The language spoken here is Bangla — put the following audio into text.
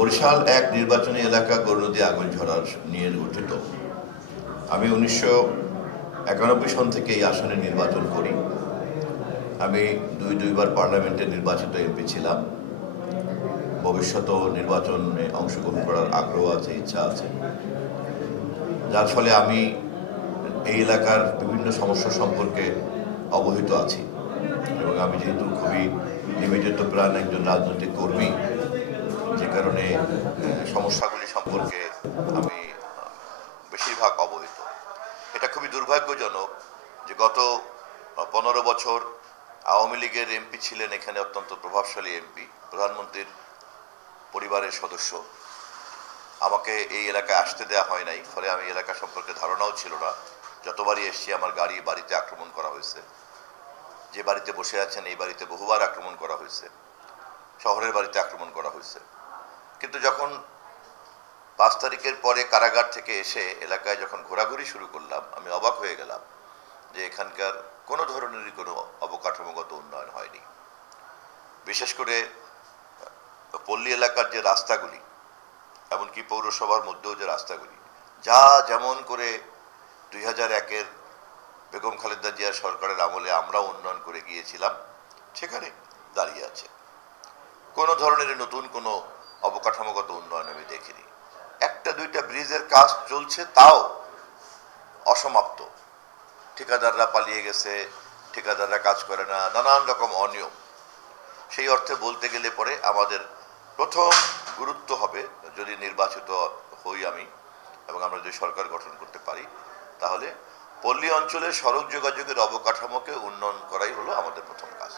বরিশাল এক নির্বাচনী এলাকা গৌরনদী আগুনঝরা নিয়ে গঠিত। আমি 1991 সন থেকে এই আসনে নির্বাচন করি। আমি দুইবার পার্লামেন্টে নির্বাচিত এমপি ছিলাম। ভবিষ্যতেও নির্বাচনে অংশগ্রহণ করার আগ্রহ আছে, ইচ্ছা আছে, যার ফলে আমি এই এলাকার বিভিন্ন সমস্যা সম্পর্কে অবহিত আছি। এবং আমি যেহেতু খুবই নিবেদিত প্রাণ একজন রাজনৈতিক কর্মী, যে কারণে সমস্যাগুলি সম্পর্কে আমি বেশিরভাগ অবহিত। এটা খুবই দুর্ভাগ্যজনক যে গত 15 বছর আওয়ামী লীগের এমপি ছিলেন এখানে, অত্যন্ত প্রভাবশালী এমপি, প্রধানমন্ত্রীর পরিবারের সদস্য। আমাকে এই এলাকায় আসতে দেওয়া হয় নাই, ফলে আমি এলাকা সম্পর্কে ধারণাও ছিল না। যতবারই এসছি আমার বাড়িতে আক্রমণ করা হয়েছে। যে বাড়িতে বসে আছেন এই বাড়িতে বহুবার আক্রমণ করা হয়েছে, শহরের বাড়িতে আক্রমণ করা হয়েছে। কিন্তু যখন 5 তারিখের পরে কারাগার থেকে এসে এলাকায় যখন ঘোরাঘুরি শুরু করলাম, আমি অবাক হয়ে গেলাম যে এখানকার কোনো ধরনেরই কোনো অবকাঠামোগত উন্নয়ন হয়নি। বিশেষ করে পল্লী এলাকার যে রাস্তাগুলি, এমনকি পৌরসভার মধ্যেও যে রাস্তাগুলি, যা যেমন করে 2001-এর বেগম খালেদা জিয়া সরকারের আমলে আমরা উন্নয়ন করে গিয়েছিলাম, সেখানে দাঁড়িয়ে আছে। কোনো ধরনের নতুন কোনো অবকাঠামোগত উন্নয়ন আমি দেখিনি। 1-2টা ব্রিজের কাজ চলছে, তাও অসমাপ্ত। ঠিকাদাররা পালিয়ে গেছে, ঠিকাদাররা কাজ করে না, নানান রকম অনিয়ম। সেই অর্থে বলতে গেলে পরে আমাদের প্রথম গুরুত্ব হবে, যদি নির্বাচিত হই আমি এবং আমরা যদি সরকার গঠন করতে পারি, তাহলে পল্লী অঞ্চলে সড়ক যোগাযোগের অবকাঠামোকে উন্নয়ন করাই হলো আমাদের প্রথম কাজ।